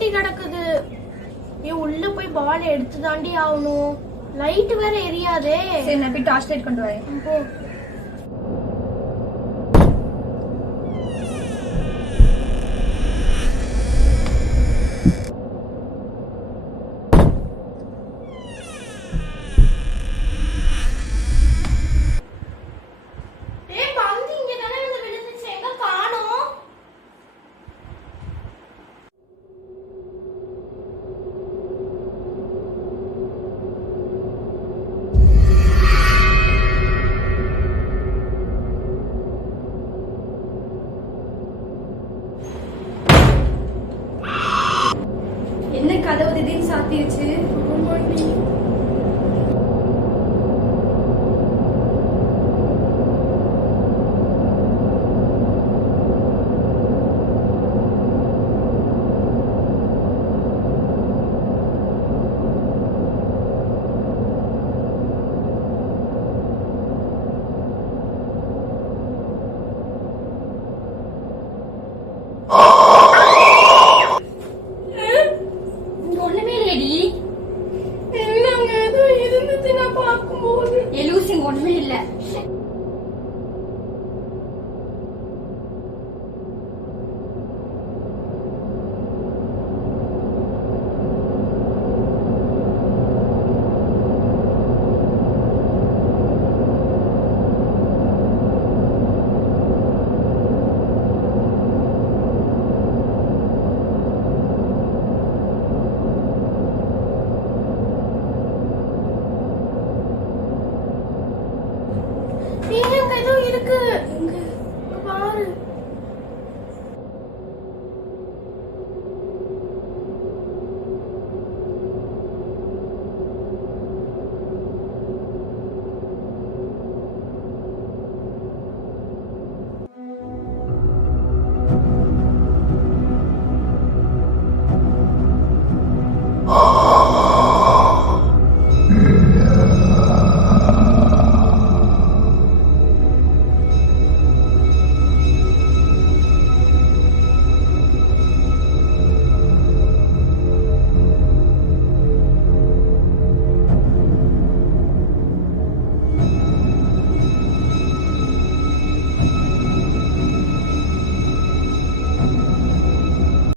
பூட்டி கிடக்குது. நீ உள்ள போய் பால் எடுத்து தாண்டி ஆகணும். லைட் வேற எரியாதே. சரி போய் டார்ச் லைட் கொண்டு வரேன். போ. கதவு திடீர்னு சாத்திருச்சு ஒண்ணும் இல்லை